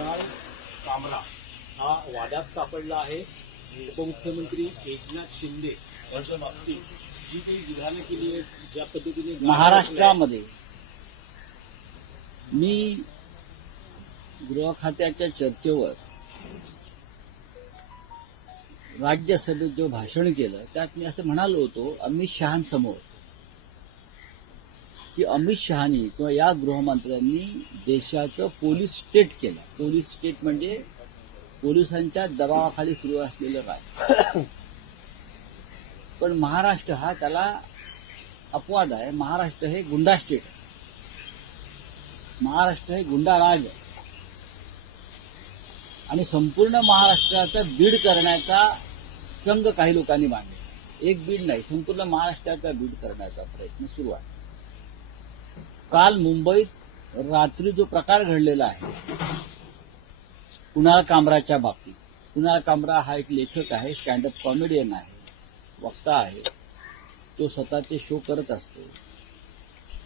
कुणाल कामरा हा वादात सापडला आहे. उपमुख्यमंत्री एकनाथ शिंदे यांच्या बाबतीत जी काही विधानं केली आहेत, ज्या पद्धतीने महाराष्ट्रामध्ये मी गृह खात्याच्या चर्चेवर राज्यसभेत जो भाषण केलं त्यात मी असं म्हणालो होतो अमित शहांसमोर की अमित शहानी किंवा या गृहमंत्र्यांनी देशाचं पोलीस स्टेट केलं. पोलीस स्टेट म्हणजे पोलिसांच्या दबावाखाली सुरू असलेलं राज्य. पण महाराष्ट्र हा त्याला अपवाद आहे. महाराष्ट्र हे गुंडा स्टेट, महाराष्ट्र हे गुंडा राज आहे. आणि संपूर्ण महाराष्ट्राचा बीड करण्याचा चंग काही लोकांनी मांडला. एक बीड नाही, संपूर्ण महाराष्ट्राचा बीड करण्याचा प्रयत्न सुरू आहे. काल मुंबईत रात्री जो प्रकार घडलेला आहे कुणाल कामराच्या बाबतीत, कुणाल कामरा हा एक लेखक आहे, स्टँडअप कॉमेडियन आहे, वक्ता आहे. तो स्वतःचे शो करत असतो,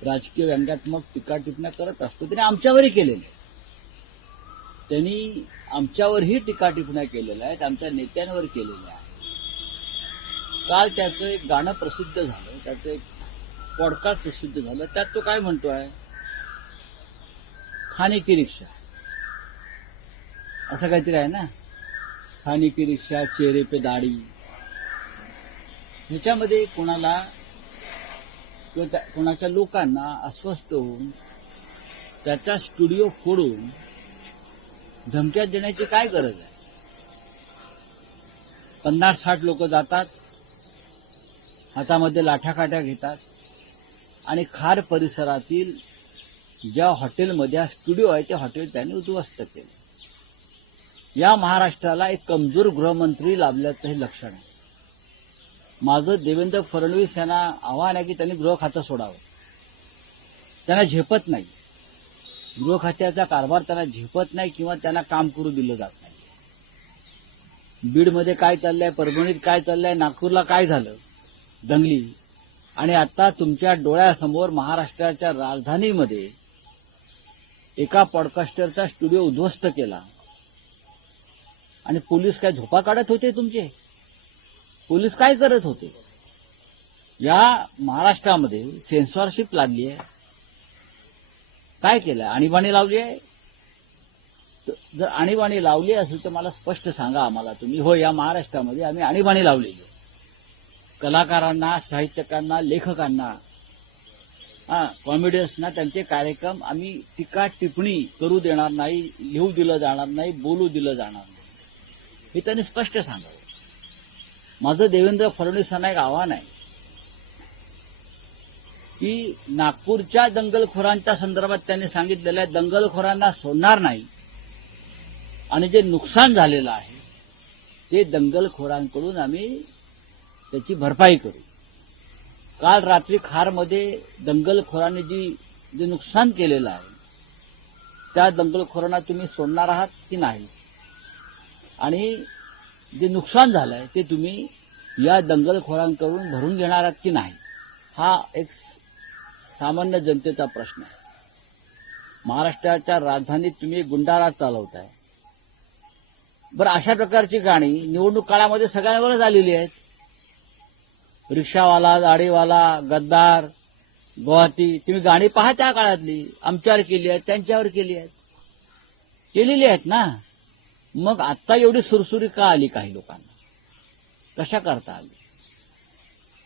राजकीय व्यंग्यात्मक टीका टिप्पण्या करत असतो. त्याने आमच्यावरही केलेले, त्यांनी आमच्यावरही टीका टिप्पण्या केलेल्या आहेत, आमच्या नेत्यांवर केलेल्या आहेत. काल त्याचं एक गाणं प्रसिद्ध झालं, त्याचं एक पॉडकास्ट प्रसिद्ध झालं. त्यात तो काय म्हणतोय, खाने की रिक्षा असं काहीतरी आहे ना, खाने की रिक्षा, चेहरे पे दाढी. ह्याच्यामध्ये कोणाला किंवा कोणाच्या लोकांना अस्वस्थ होऊन त्याचा स्टुडिओ फोडून धमक्या देण्याची काय गरज आहे? 50-60 लोक जातात, हातामध्ये लाठ्याकाठ्या घेतात आणि खार परिसरातील ज्या हॉटेलमध्ये हा स्टुडिओ आहे ते हॉटेल त्यांनी उद्ध्वस्त केलं. या महाराष्ट्राला एक कमजोर गृहमंत्री लाभल्याचं हे लक्षण आहे. माझं देवेंद्र फडणवीस यांना आव्हान आहे की त्यांनी गृह खातं सोडावं. त्यांना झेपत नाही, गृह खात्याचा कारभार त्यांना झेपत नाही किंवा त्यांना काम करू दिलं जात नाही. बीडमध्ये काय चाललंय, परभणीत काय चाललंय, नागपूरला काय झालं, दंगली, आणि आता तुमच्या डोळ्यासमोर महाराष्ट्राच्या राजधानीमध्ये एका पॉडकास्टरचा स्टुडिओ उद्ध्वस्त केला. आणि पोलीस काय झोपा काढत होते तुमचे? पोलीस काय करत होते? या महाराष्ट्रामध्ये सेन्सॉरशिप लादली आहे. काय केलं? आणीबाणी लावली आहे. जर आणीबाणी लावली असेल तर मला स्पष्ट सांगा आम्हाला तुम्ही. हो, या महाराष्ट्रामध्ये आम्ही आणीबाणी लावलेली आहे. कलाकारांना, साहित्यकांना, लेखकांना, कॉमेडियन्सना त्यांचे कार्यक्रम आम्ही टीका टिप्पणी करू देणार नाही, लिहू दिलं जाणार नाही, बोलू दिलं जाणार नाही, हे त्यांनी स्पष्ट सांगावं. माझं देवेंद्र फडणवीसांना एक आव्हान आहे की नागपूरच्या दंगलखोरांच्या संदर्भात त्यांनी सांगितलेलं आहे दंगलखोरांना सोडणार नाही आणि जे नुकसान झालेलं आहे ते दंगलखोरांकडून आम्ही त्याची भरपाई करू. काल रात्री खारमध्ये दंगलखोरांनी जे नुकसान केलेलं आहे त्या दंगलखोरांना तुम्ही सोडणार आहात की नाही, आणि जे नुकसान झालंय ते तुम्ही या दंगलखोरांकडून भरून घेणार आहात की नाही, हा एक सामान्य जनतेचा प्रश्न आहे. महाराष्ट्राच्या राजधानीत तुम्ही गुंडाराज चालवताय. बरं, अशा प्रकारची गाणी निवडणूक काळामध्ये सगळ्यांवरच आलेली आहेत. रिक्षावाला, दाढीवाला, गद्दार, गुवाहाटी, तुम्ही गाणी पहा त्या काळातली, आमच्यावर केली आहेत, त्यांच्यावर केली आहेत, केलेली आहेत ना. मग आता एवढी सुरसुरी का आली काही लोकांना? कशा करता आली?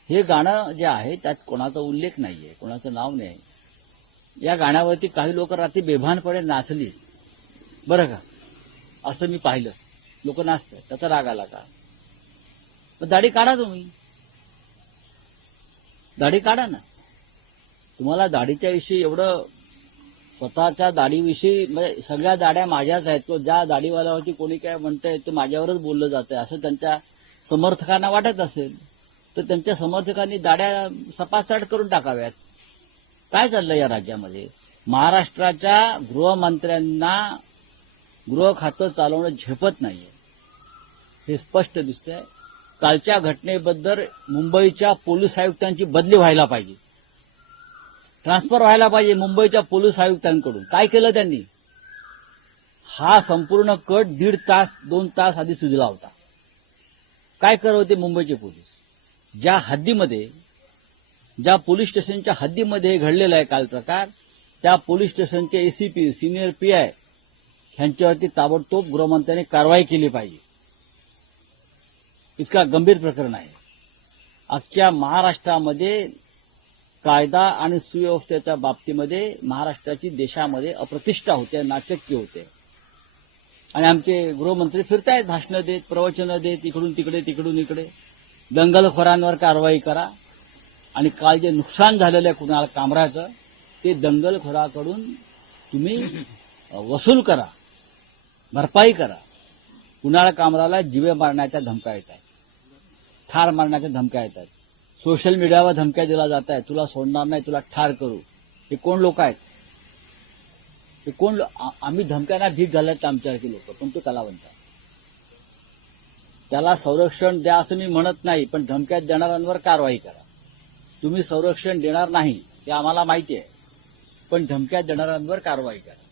हे गाणं जे आहे त्यात कोणाचा उल्लेख नाहीये, कोणाचं नाव नाही. या गाण्यावरती काही लोक रात्री बेभानपणे नाचली बरं का, असं मी पाहिलं. लोक नाचतात, त्याचा राग आला का? मग दाढी काढा, तुम्ही दाढी काढा ना. तुम्हाला दाढीच्या विषयी एवढं, स्वतःच्या दाढीविषयी म्हणजे सगळ्या दाढ्या माझ्याच आहेत, तो ज्या दाढीवाल्यावरती कोणी काय म्हणतंय ते माझ्यावरच बोललं जातंय असं त्यांच्या समर्थकांना वाटत असेल तर त्यांच्या समर्थकांनी दाढ्या सपासट करून टाकाव्यात. काय चाललंय या राज्यामध्ये? महाराष्ट्राच्या गृहमंत्र्यांना गृह खातं चालवणं झेपत नाहीये, हे स्पष्ट दिसतंय. कालच्या घटनेबद्दल मुंबईच्या पोलीस आयुक्तांची बदली व्हायला पाहिजे, ट्रान्सफर व्हायला पाहिजे मुंबईच्या पोलीस आयुक्तांकडून. काय केलं त्यांनी? हा संपूर्ण कट 1.5 तास 2 तास आधी सुजला होता. काय करत होते मुंबईचे पोलीस? ज्या हद्दीमध्ये, ज्या पोलीस स्टेशनच्या हद्दीमध्ये घडलेला आहे काल प्रकार, त्या पोलीस स्टेशनचे एसीपी, सिनियर पीआय ह्यांच्यावरती ताबडतोब गृहमंत्र्यांनी कारवाई केली पाहिजे. इतका गंभीर प्रकरण आहे. अख्ख्या महाराष्ट्रामध्ये कायदा आणि सुव्यवस्थेच्या बाबतीमध्ये महाराष्ट्राची देशामध्ये अप्रतिष्ठा होते, नाचक्की होते. आणि आमचे गृहमंत्री फिरतायत, भाषणं देत, प्रवचनं देत, इकडून तिकडे तिकडून इकडे. दंगलखोरांवर कारवाई करा आणि काल जे नुकसान झालेलं आहे कुणाल कामराचं, ते दंगलखोराकडून तुम्ही वसूल करा, भरपाई करा. कुणाल कामराला जीवे मारण्याच्या धमक्या येत आहेत, ठार मारण्याच्या धमक्या येत आहेत. सोशल मीडियावर धमक्या दिल्या जात आहेत, तुला सोडणार नाही, तुला ठार करू. हे कोण लोक आहेत? हे कोण? आम्ही धमक्यांना भीक घालत आमच्यासारखी लोक, पण तो कलावंत आहे. त्याला संरक्षण द्या असं मी म्हणत नाही, पण धमक्यात देणाऱ्यांवर कारवाई करा. तुम्ही संरक्षण देणार नाही हे आम्हाला माहिती आहे, पण धमक्यात देणाऱ्यांवर कारवाई करा.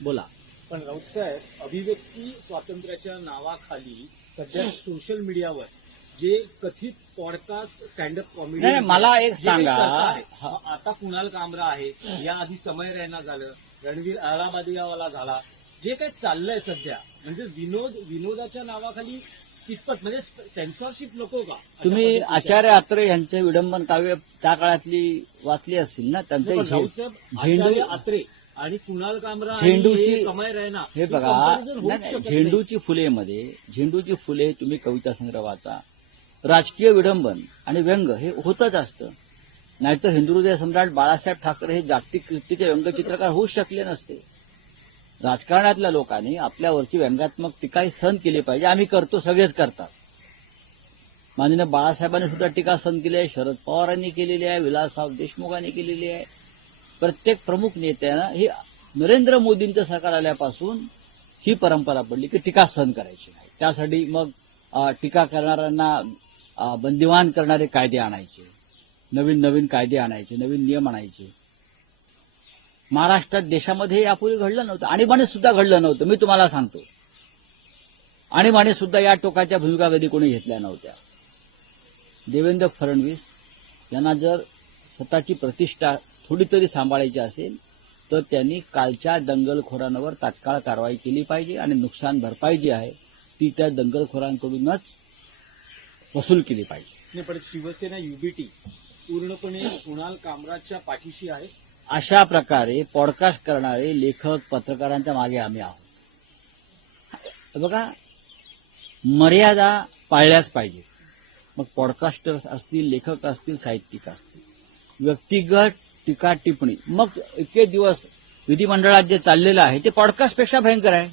बोला. पण राऊत साहेब, अभिव्यक्ती स्वातंत्र्याच्या नावाखाली सध्या सोशल मीडियावर जे कथित पॉडकास्ट स्टँडअप कॉमेडी, नाही, मला एक सांगा. आता कुणाल कामरा आहे, याआधी समय रैना झालं, रणवीर अलाहाबादियावाला झाला, जे काही चाललंय सध्या, म्हणजे विनोदाच्या नावाखाली कितपत म्हणजे सेन्सॉरशिप नको का? तुम्ही आचार्य आत्रे यांचे विडंबन काव्य त्या काळातली वाचली असतील ना? त्यांचे राऊत साहेब, आचार्य आत्रे आणि कुणाल कामरा झेंडूची, आणि समय रैना, हे बघा, झेंडूची फुले तुम्ही कविता संग्रह वाचा. राजकीय विडंबन आणि व्यंग हे होतच असतं. नाहीतर हिंदुहृदय सम्राट बाळासाहेब ठाकरे हे जागतिक कीर्तीचे व्यंगचित्रकार होऊच शकले नसते. राजकारणातल्या लोकांनी आपल्यावरची व्यंगात्मक टीका सहन केली पाहिजे. आम्ही करतो, सगळेच करतात. माननीय बाळासाहेबांनी सुद्धा टीका सहन केली आहे, शरद पवारांनी केलेली आहे, विलासराव देशमुखांनी केलेली आहे. प्रत्येक प्रमुख नेत्यानं ही नरेंद्र मोदींचं सरकार आल्यापासून ही परंपरा पडली की टीका सहन करायची नाही. त्यासाठी मग टीका करणाऱ्यांना बंदिवान करणारे कायदे आणायचे, नवीन नवीन कायदे आणायचे, नवीन नियम आणायचे. महाराष्ट्रात, देशामध्ये हे यापूर्वी घडलं नव्हतं. आणीबाणीत सुद्धा घडलं नव्हतं. मी तुम्हाला सांगतो, आणीबाणीत सुद्धा या टोकाच्या भूमिका कधी कोणी घेतल्या नव्हत्या. देवेंद्र फडणवीस यांना जर स्वतःची प्रतिष्ठा थोडी तरी सांभाळायची असेल तर त्यांनी कालच्या दंगलखोरांवर तात्काळ कारवाई केली पाहिजे आणि नुकसान भरपाई जी आहे ती त्या दंगलखोरांकडूनच वसूल केली पाहिजे. नाही, पण शिवसेना युबीटी पूर्णपणे कुणाल कामराच्या पाठीशी आहे. अशा प्रकारे पॉडकास्ट करणारे लेखक, पत्रकारांच्या मागे आम्ही आहोत. बघा, मर्यादा पाळल्याच पाहिजे. मग पॉडकास्टर असतील, लेखक असतील, साहित्यिक असतील, व्यक्तिगत टीका टिप्पणी. मग इतके दिवस विधिमंडळात जे चाललेलं आहे ते पॉडकास्टपेक्षा भयंकर आहे.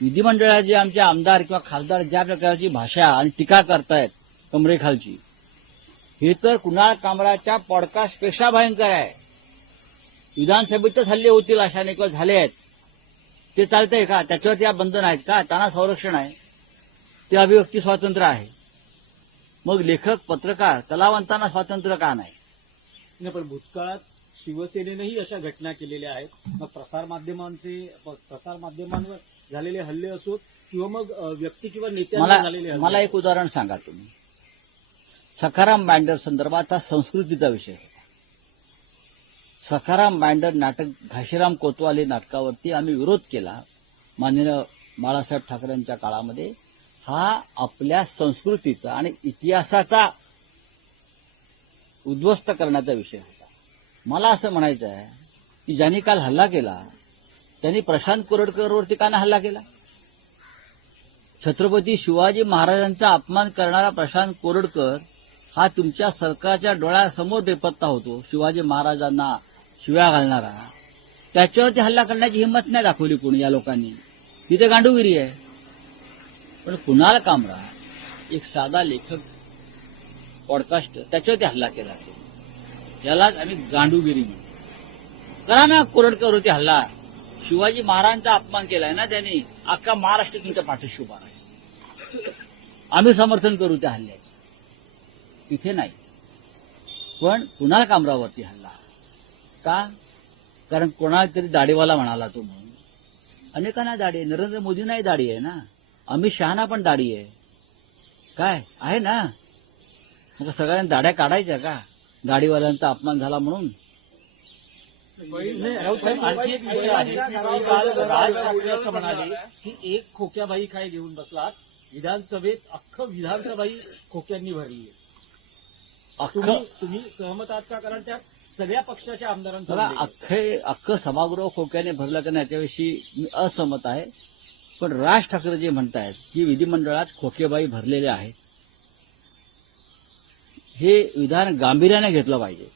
विधिमंडळात जे आमचे आमदार किंवा खासदार ज्या प्रकारची भाषा आणि टीका करतायत कमरेखालची, हे तर कुणाल कामराच्या पॉडकास्टपेक्षा भयंकर आहे. विधानसभेतच हल्ले होतील अशाने किंवा झाले आहेत, ते चालतंय का? त्याच्यावर त्या बंधन आहेत का? त्यांना संरक्षण आहे, ते अभिव्यक्ती स्वातंत्र्य आहे. मग लेखक, पत्रकार, कलावंतांना स्वातंत्र्य का नाही? नाही, पण भूतकाळात शिवसेनेनंही अशा घटना केलेल्या आहेत. मग प्रसारमाध्यमांवर झालेले हल्ले असोत किंवा मग व्यक्ती किंवा नेत्यांवर झालेले हल्ले. मला एक उदाहरण सांगा तुम्ही. सखाराम बँडर संदर्भात हा संस्कृतीचा विषय होता. सखाराम बँडर नाटक, घाशीराम कोतवाल नाटकावरती आम्ही विरोध केला माननीय बाळासाहेब ठाकरेंच्या काळामध्ये. हा आपल्या संस्कृतीचा आणि इतिहासाचा उद्ध्वस्त करण्याचा विषय होता. मला असं म्हणायचं आहे की ज्यांनी काल हल्ला केला त्यांनी प्रशांत कोरडकरवरती का नाही हल्ला केला? छत्रपती शिवाजी महाराजांचा अपमान करणारा प्रशांत कोरडकर हा तुमच्या सरकारच्या डोळ्यासमोर बेपत्ता होतो. शिवाजी महाराजांना शिव्या घालणारा, त्याच्यावरती हल्ला करण्याची हिंमत नाही दाखवली कोणी या लोकांनी. तिथे गांडूगिरी आहे. पण कुणाल कामरा एक साधा लेखक, पॉडकास्टर, त्याच्यावरती हल्ला केला. यालाच आम्ही गांडूगिरी म्हणतो. करा ना कोरडकरवरती हल्ला. शिवाजी महाराजांचा अपमान केलाय ना त्यांनी. अख्खा महाराष्ट्र तुमच्या पाठीशी उभा आहे. आम्ही समर्थन करू त्या हल्ल्याचं, तिथे नाही. पण कुणाल कामरावरती हल्ला का? कारण कोणाला तरी दाढीवाला म्हणाला तो म्हणून. अनेकांना दाढी आहे, नरेंद्र मोदींनाही दाढी आहे ना, अमित शहाना पण दाढी आहे, काय आहे ना. मग सगळ्यांना दाढ्या काढायच्या का, दाढीवाल्यांचा अपमान झाला म्हणून. नाही, राऊत साहेब, आणखी एक विषय आहे की काल राज ठाकरे असं म्हणाले की एक खोक्याबाई काय घेऊन बसलात, विधानसभेत अख्खं विधानसभाही खोक्यांनी भरली आहे. तुम्ही सहमत आहात का? कारण त्या सगळ्या पक्षाच्या आमदारांचा बघा, उल्लेख आहे. अख्खं सभागृह खोक्याने भरलं का याच्याविषयी मी असहमत आहे. पण राज ठाकरे जे म्हणतायत की विधिमंडळात खोकेबाई भरलेले आहेत, हे विधान गांभीर्याने घेतलं पाहिजे.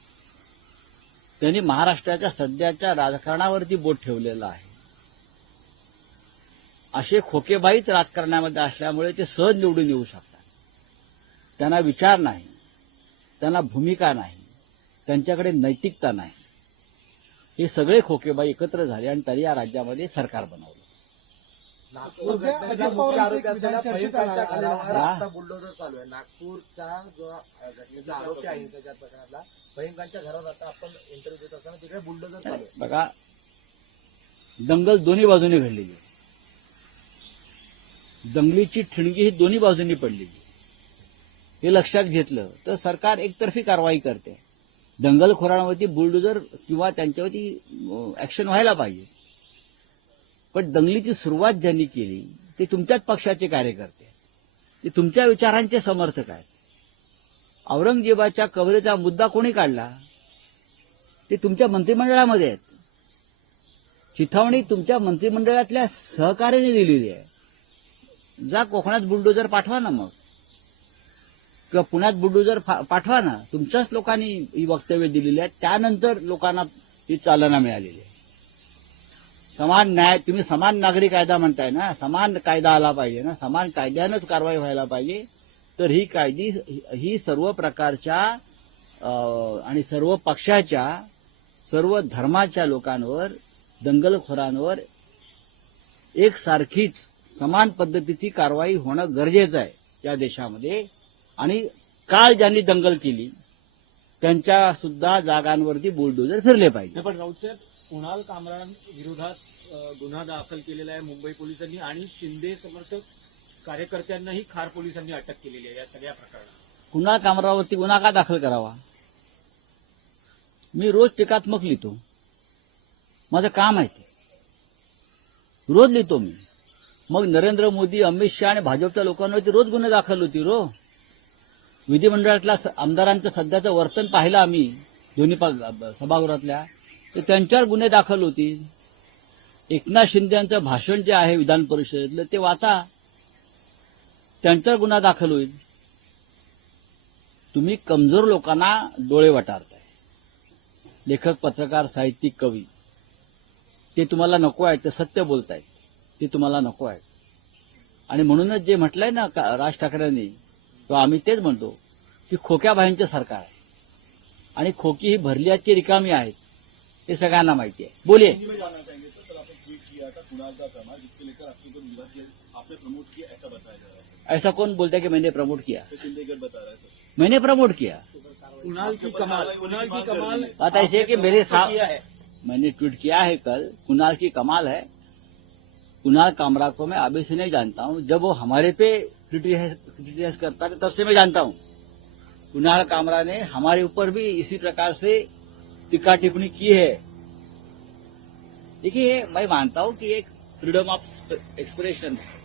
त्यांनी महाराष्ट्राच्या सध्याच्या राजकारणावरती बोट ठेवलेलं आहे. असे खोकेबाईच राजकारणामध्ये असल्यामुळे ते सहज निवडून येऊ शकतात. त्यांना विचार नाही, त्यांना भूमिका नाही, त्यांच्याकडे नैतिकता नाही. हे सगळे खोकेबाई एकत्र झाले आणि तरी या राज्यामध्ये सरकार बनवलं. नागपूर घटनेचा मुख्य आरोपी असलेला फहीमखानच्या घरावर हा. आता बुलडोजर चालू आहे. नागपूरचा जो घटनेचा आरोपी आहे त्याच्या प्रकरणातला फहीमखानच्या घरावर आता आपण इंटरव्ह्यू देत असताना तिकडे बुलडोजर चालू आहे. बघा, दंगल दोन्ही बाजूने घडलेली आहे. दंगलीची ठिणगी ही दोन्ही बाजूंनी पडलेली आहे. हे लक्षात घेतलं तर सरकार एकतर्फी कारवाई करते. दंगलखोरांवरती बुलडोजर किंवा त्यांच्यावरती ऍक्शन व्हायला पाहिजे. पण दंगलीची सुरुवात ज्यांनी केली ते तुमच्याच पक्षाचे कार्यकर्ते, ते तुमच्या विचारांचे समर्थक आहेत. औरंगजेबाच्या कबरेचा मुद्दा कोणी काढला? ते तुमच्या मंत्रिमंडळामध्ये आहेत. चिथावणी तुमच्या मंत्रिमंडळातल्या सहकार्याने दिलेली आहे. जा कोकणात बुलडोजर पाठवा ना, मग किंवा पुण्यात बुलडोजर पाठवा ना. तुमच्याच लोकांनी ही वक्तव्य दिलेली आहेत. त्यानंतर लोकांना ही चालना मिळालेली आहे. समान न्याय, तुम्ही समान नागरी कायदा म्हणताय ना, समान कायदा आला पाहिजे ना, समान कायद्यानंच कारवाई व्हायला पाहिजे. तर ही सर्व प्रकारच्या आणि सर्व पक्षाच्या, सर्व धर्माच्या लोकांवर, दंगलखोरांवर एकसारखीच समान पद्धतीची कारवाई होणं गरजेचं आहे या देशामध्ये. आणि काल ज्यांनी दंगल केली त्यांच्या सुद्धा जागांवरती बुलडोजर फिरले पाहिजे. नाही, पण राऊत साहेब, कुणाल कामरान विरोधात गुन्हा दाखल केलेला आहे मुंबई पोलिसांनी आणि शिंदे समर्थक कार्यकर्त्यांनाही खार पोलिसांनी अटक केलेली आहे या सगळ्या प्रकरणात. कुणाल कामरावरती गुन्हा का दाखल करावा? मी रोज टीकात्मक लिहितो, माझं काम आहे ते, रोज लिहितो मी. मग नरेंद्र मोदी, अमित शहा आणि भाजपच्या लोकांवरती रोज गुन्हे दाखल होतील. विधिमंडळातल्या आमदारांचं सध्याचं वर्तन पाहिलं आम्ही दोन्ही सभागृहातल्या, तर त्यांच्यावर गुन्हे दाखल होतील. एकनाथ शिंदे यांचं भाषण जे आहे विधान परिषदेतलं ते वाचा, त्यांच्यावर गुन्हा दाखल होईल. तुम्ही कमजोर लोकांना डोळे वटारताय. लेखक, पत्रकार, साहित्यिक, कवी, ते तुम्हाला नको आहेत, ते सत्य बोलतायत, ते तुम्हाला नको आहेत. आणि म्हणूनच जे म्हटलंय ना राज ठाकरेंनी, किंवा आम्ही तेच म्हणतो की खोक्या बाईंचं सरकार आहे आणि खोकी ही भरली आहेत की रिकामी आहेत हे सगळ्यांना माहिती आहे. बोलिये. ऐसा कौन बोलता है कि मैंने प्रमोट किया? मैंने प्रमोट किया? कुणाल की कमाल बात ऐसी है कि मेरे साथ किया है. मैंने ट्वीट किया है कल, कुणाल की कमाल है. कुणाल कामरा को मैं अभी से नहीं जानता हूं, जब वो हमारे पे क्रिटिसाइज करता है तब से मैं जानता हूं. कुणाल कामरा ने हमारे ऊपर भी इसी प्रकार से टीका टिप्पणी की है. देखिए, मैं मानता हूं कि एक फ्रीडम ऑफ एक्सप्रेशन है.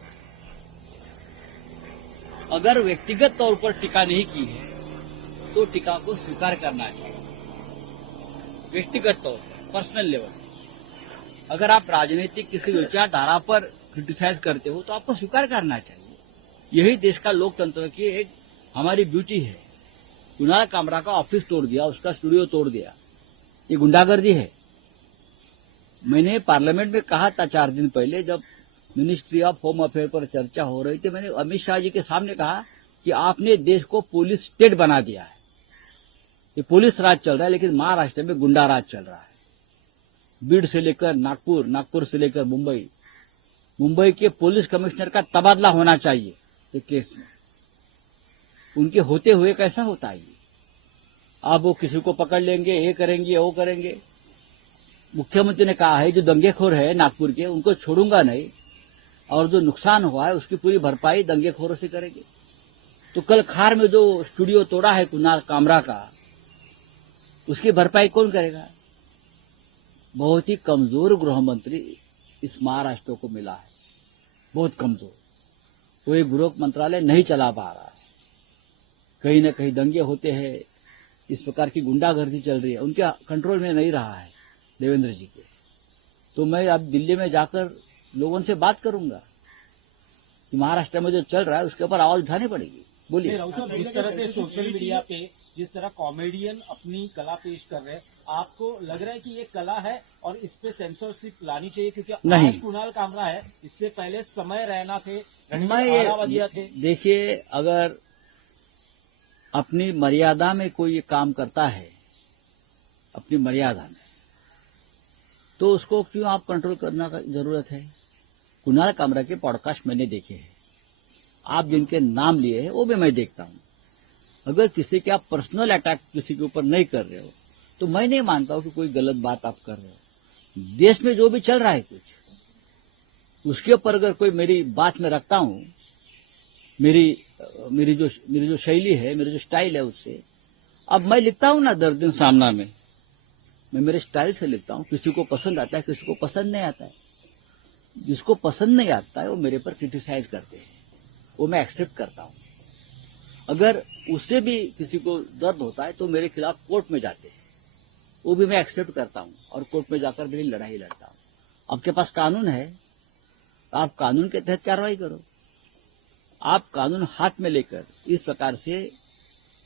अगर व्यक्तिगत तौर पर टीका नहीं की है तो टीका को स्वीकार करना चाहिए. व्यक्तिगत तौर पर, पर्सनल लेवल, अगर आप राजनीतिक किसी विचारधारा पर क्रिटिसाइज करते हो तो आपको स्वीकार करना चाहिए. यही देश का लोकतंत्र की एक हमारी ब्यूटी है. कुणाल कामरा का ऑफिस तोड़ दिया, उसका स्टूडियो तोड़ दिया, ये गुंडागर्दी है. मैंने पार्लियामेंट में कहा था 4 दिन पहले, जब मिनिस्ट्री ऑफ होम अफेयर पर चर्चा हो रही थी, मैंने अमित शाह जी के सामने कहा कि आपने देश को पुलिस स्टेट बना दिया है. ये पुलिस राज चल रहा है, लेकिन महाराष्ट्र में गुंडा राज चल रहा है. बीड से लेकर नागपुर, नागपुर से लेकर मुंबई, मुंबई के पुलिस कमिश्नर का तबादला होना चाहिए ये केस में. उनके होते हुए कैसा होता है ये? अब वो किसी को पकड़ लेंगे, ये करेंगे, वो करेंगे. मुख्यमंत्री ने कहा है जो दंगेखोर है नागपुर के उनको छोड़ूंगा नहीं, और जो नुकसान हुआ है उसकी पूरी भरपाई दंगेखोरों से करेंगे। तो कल खार में जो स्टूडियो तोड़ा है कुणाल कामरा का, उसकी भरपाई कौन करेगा? बहुत ही कमजोर गृह मंत्री इस महाराष्ट्र को मिला है, बहुत कमजोर। कोई गृह मंत्रालय नहीं चला पा रहा है, कहीं न कहीं दंगे होते हैं, इस प्रकार की गुंडागर्दी चल रही है, उनके कंट्रोल में नहीं रहा है देवेंद्र जी के। तो मैं अब दिल्ली में जाकर लोगों से बात करूंगा कि महाराष्ट्र में जो चल रहा है उसके ऊपर आवाज उठानी पड़ेगी। बोलिए। राउत साहब, जिस तरह से सोशल मीडिया पे जिस तरह कॉमेडियन अपनी कला पेश कर रहे हैं, आपको लग रहा है कि ये कला है और इस पे सेंसरशिप लानी चाहिए? क्योंकि नहीं। आज कुणाल कामरा है, इससे पहले समय रैना थे, मैं आरावदिया थे। देखिए, अगर अपनी मर्यादा में कोई ये काम करता है, अपनी मर्यादा में, तो उसको क्यों आप कंट्रोल करना का जरूरत है? कुणाल कामरा के पॉडकास्ट मैंने देखे हैं, आप जिनके नाम लिए हैं वो भी मैं देखता हूं। अगर किसी के आप पर्सनल अटैक किसी के ऊपर नहीं कर रहे हो तो मैं नहीं मानता हूं कि कोई गलत बात आप कर रहे हो। देश में जो भी चल रहा है कुछ, उसके ऊपर अगर कोई मेरी बात में रखता हूं, मेरी जो शैली है, मेरी जो स्टाइल है, उससे अब मैं लिखता हूं ना दर्द सामना में, मैं मेरे स्टाइल से लिखता हूं। किसी को पसंद आता है, किसी को पसंद नहीं आता है। जिसको पसंद नहीं आता है वो मेरे पर क्रिटिसाइज करते हैं, वो मैं एक्सेप्ट करता हूं। अगर उससे भी किसी को दर्द होता है तो मेरे खिलाफ कोर्ट में जाते हैं, वो भी मैं एक्सेप्ट करता हूं और कोर्ट में जाकर मेरी लड़ाई लड़ता हूं। आपके पास कानून है, आप कानून के तहत कार्रवाई करो। आप कानून हाथ में लेकर इस प्रकार से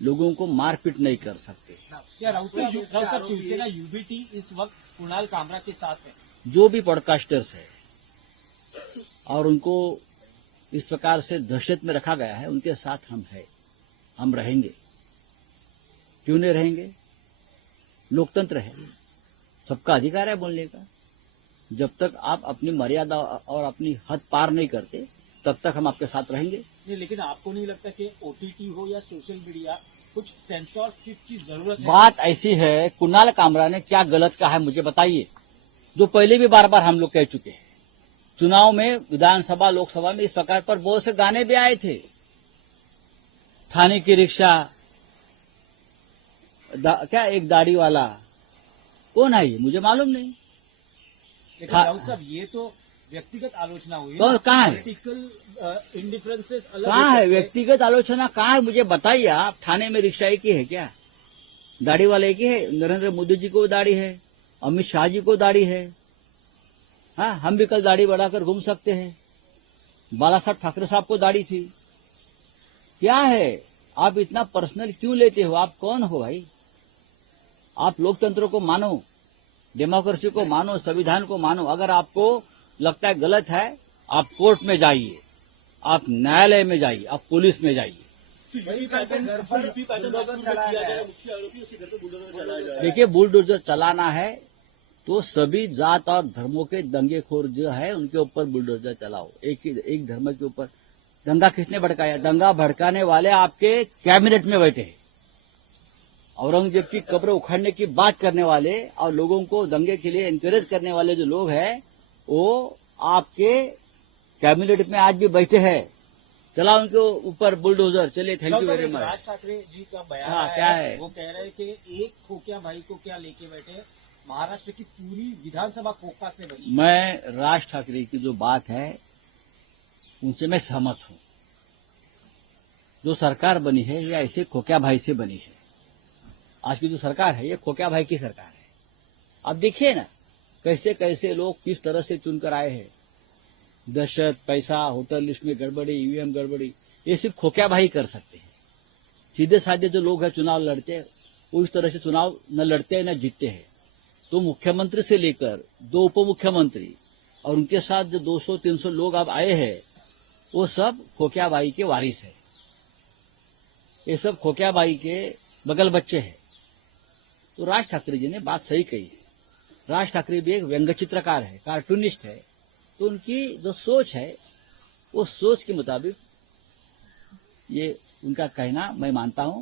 लोगों को मारपीट नहीं कर सकते। क्या राउत साहब, शिवसेना यूबीटी इस वक्त कुणाल कामरा के साथ है? जो भी पॉडकास्टर्स है और उनको इस प्रकार से दहशत में रखा गया है, उनके साथ हम हैं, हम रहेंगे। क्यों नहीं रहेंगे? लोकतंत्र है, सबका अधिकार है बोलने का। जब तक आप अपनी मर्यादा और अपनी हद पार नहीं करते तब तक हम आपके साथ रहेंगे। नहीं, लेकिन आपको नहीं लगता कि ओटीटी हो या सोशल मीडिया, कुछ सेंसरशिप की जरूरत है? बात ऐसी है, कुणाल कामरा ने क्या गलत कहा है मुझे बताइए, जो पहले भी बार बार हम लोग कह चुके हैं। चुनाव में, विधानसभा लोकसभा में इस प्रकार पर बहुत से गाने भी आए थे। थाने की रिक्शा, क्या एक दाढ़ी वाला, कौन है ये मुझे मालूम नहीं। लेकिन राउत साहब, ये तो व्यक्तिगत आलोचना हुई, तो कहाँ है? पॉलिटिकल इंडिफरेंसेस अलग कहाँ हो है सकते हैं। व्यक्तिगत आलोचना? कहाँ है मुझे बताइए आप। थाने में रिक्शा एक ही है क्या? दाढ़ी वाले की है? नरेंद्र मोदी जी को दाढ़ी है, अमित शाह जी को दाढ़ी है। हाँ, हम भी कल दाढ़ी बढ़ाकर घूम सकते हैं। बाला साहब ठाकरे साहब को दाढ़ी थी। क्या है, आप इतना पर्सनल क्यों लेते हो? आप कौन हो भाई? आप लोकतंत्र को मानो, डेमोक्रेसी को मानो, संविधान को मानो। अगर आपको लगता है गलत है, आप कोर्ट में जाइए, आप न्यायालय में जाइए, आप पुलिस में जाइए। देखिए, बुलडोजर चलाना है तो सभी जात और धर्मों के दंगेखोर जो है उनके ऊपर बुलडोजर चलाओ। एक धर्म के ऊपर दंगा किसने भड़काया? दंगा भड़काने वाले आपके कैबिनेट में बैठे हैं। औरंगजेब की कब्र उखाड़ने की बात करने वाले और लोगों को दंगे के लिए एनकरेज करने वाले जो लोग हैं, वो आपके कैबिनेट में आज भी बैठे हैं। चला उनके ऊपर बुलडोजर। चलिए, thank you very much. Raj Thackeray ji का बयान हाँ, आया क्या है? है? वो कह रहे हैं कि एक खोखिया भाई को क्या लेके बैठे, महाराष्ट्र की पूरी विधानसभा खोखा से बनी। मैं राज ठाकरे की जो बात है उनसे मैं सहमत हूं। जो सरकार बनी है ये ऐसे खोखिया भाई से बनी है। आज की जो सरकार है ये खोखिया भाई की सरकार है। अब देखिए ना कैसे कैसे लोग किस तरह से चुनकर आए हैं। दहशत, पैसा, होटल लिस्ट में गड़बड़ी, ईवीएम गड़बड़ी, ये सिर्फ खोखिया भाई कर सकते हैं। सीधे साधे जो लोग हैं चुनाव लड़ते हैं वो इस तरह से चुनाव न लड़ते हैं न जीतते हैं। तो मुख्यमंत्री से लेकर 2 उप मुख्यमंत्री और उनके साथ जो 200-300 लोग अब आए हैं वो सब खोखिया बाई के वारिस है। ये सब खोखिया बाई के बगल बच्चे हैं। तो राज ठाकरे जी ने बात सही कही है। राज ठाकरे भी एक व्यंग्य चित्रकार है, कार्टूनिस्ट है। तो उनकी जो सोच है वो सोच के मुताबिक ये उनका कहना मैं मानता हूं।